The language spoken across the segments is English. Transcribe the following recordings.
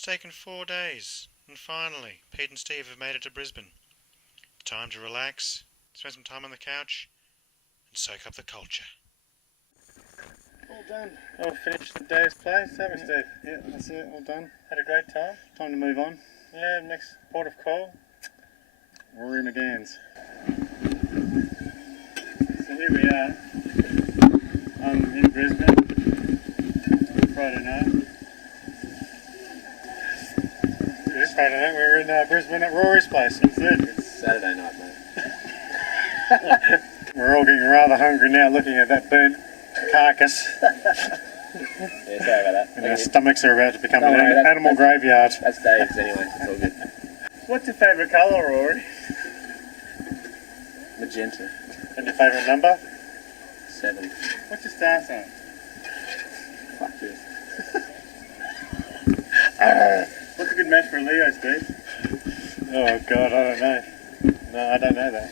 It's taken 4 days, and finally, Pete and Steve have made it to Brisbane. Time to relax, spend some time on the couch, and soak up the culture. All done. All finished the day's place, haven't we, Steve? Yeah, that's it, all done. Had a great time. Time to move on. Yeah, next port of call, Rory McGann's. So here we are. I'm in Brisbane. Friday night. This Friday night we're in Brisbane at Rory's place. It's Saturday night, mate. We're all getting rather hungry now looking at that burnt carcass. Yeah, sorry about that. And our stomachs are about to become Don't an worry, animal graveyard. That's Dave's anyway, it's all good. What's your favourite colour, Rory? Magenta. And your favourite number? 7. What's your star sign? Fuck this. What's a good match for a Leo, Steve? Oh God, I don't know. No, I don't know that.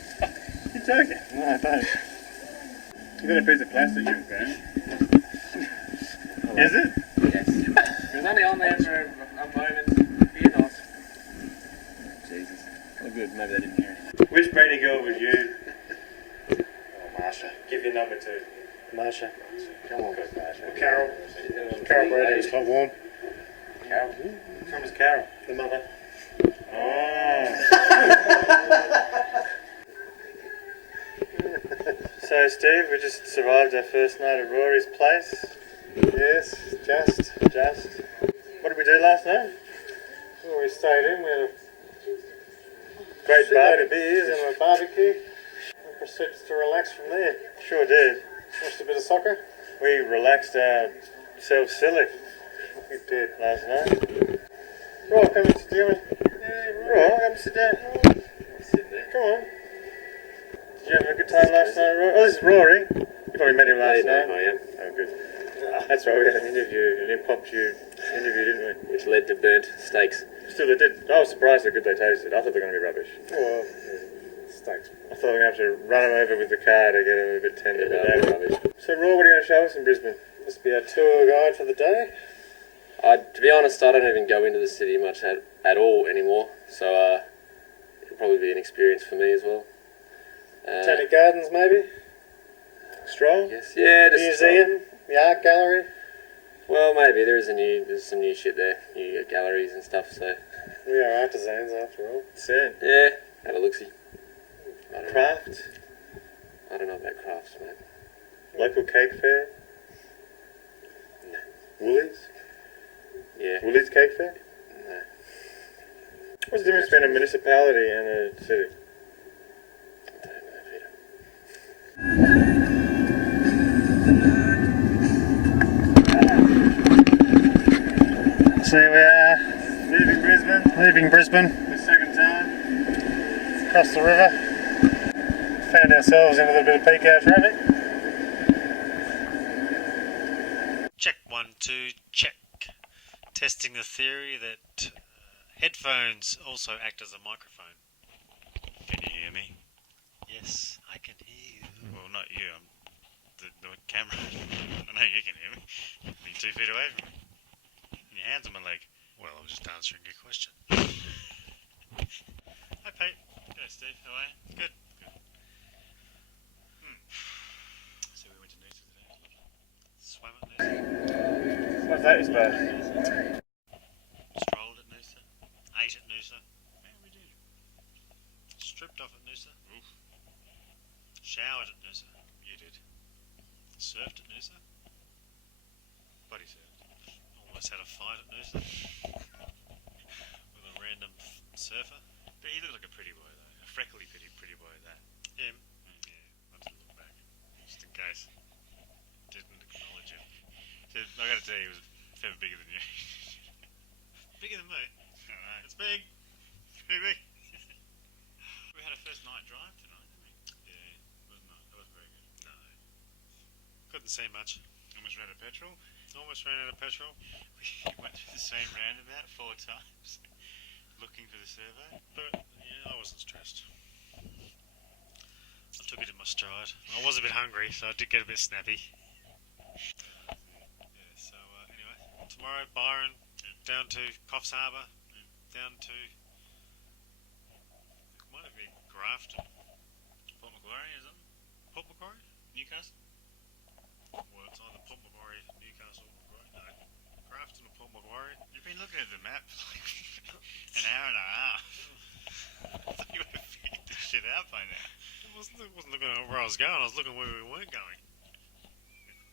You're joking? No, I don't. You got a piece of plastic you found. Is it? Yes. It was only on there for a moment. Be nice. Jesus. Oh good, maybe they didn't hear it. Which Brady girl would you Oh, Marsha. give your number to? Marsha. Come on, Marsha. Carol. Carol Brady is quite warm. Carol. Come as Carol. The mother. Oh. So, Steve, we just survived our first night at Rory's place. Yes, just. What did we do last night? Well, we stayed in. We had a great bar of beers and a barbecue. We proceeded to relax from there. Sure did. Watched a bit of soccer. We relaxed ourselves silly. We did last night. Roy, come and sit down. Roy, come and sit down. I'm sitting there. Come on. Did you have a good time last night, Rory? Oh, this is Rory. You probably met him last night. I am. Oh, good. That's right, we had an impromptu interview, didn't we? Which led to burnt steaks. Still, they did. I was surprised how good they tasted. I thought they were going to be rubbish. Well, steaks. I thought we were going to have to run them over with the car to get them a bit tender, Yeah, but they no. were rubbish. So, Roy, what are you going to show us in Brisbane? This will be our tour guide for the day. To be honest, I don't even go into the city much at all anymore, so it'll probably be an experience for me as well. Botanic Gardens, maybe. Stroll? Yes, yeah, just Museum, the art gallery. Well, maybe there's some new shit there, new galleries and stuff. So We are artisans after all. That's it. yeah, have a look-see. I don't know. Craft? I don't know about crafts, mate. Local cake fair? Woolies? Yeah, Woolies cake fair? no. What's the difference between a municipality and a city? I don't know, Peter. So here we are, leaving Brisbane the second time, across the river. Found ourselves in a little bit of peak hour traffic. Check 1, 2, check. Testing the theory that headphones also act as a microphone. Can you hear me? Yes, I can hear you. Well, not you, I'm the camera. I know you can hear me. You're 2 feet away from me. Your hands on my leg. Well, I'm just answering your question. Hi, Pete. Hey, Steve. How are you? Good. So we went to Noosa today. Swam at Noosa. What's that, you suppose? Strolled at Noosa. Ate at Noosa. Yeah, we did. Stripped off at Noosa. Oof. Showered at Noosa. You did. Surfed at Noosa. Body surfed. Almost had a fight at Noosa with a random surfer. But he looked like a pretty boy though, a freckly pretty boy that. Him? Yeah, I'll have to look back, just in case. Didn't acknowledge him. So, I gotta tell you, he was a fair bit bigger than you. Bigger than me? Alright. It's big. Pretty big. We had a first night drive tonight, didn't we? Yeah, it wasn't very good. No. Couldn't see much. Almost ran out of petrol. We went through the same roundabout 4 times, looking for the survey. But yeah, I wasn't stressed. I took it in my stride. I was a bit hungry, so I did get a bit snappy. Yeah. So anyway, tomorrow Byron and down to Coffs Harbour, down to might have been Grafton, Port Macquarie, is it? Port Macquarie. Newcastle? Well, it's either Port Macquarie, Newcastle, Macquarie. No, Grafton or Port Macquarie. You've been looking at the map for like an hour and a half. I thought you would have figured this shit out by now. I wasn't looking at where I was going. I was looking where we weren't going.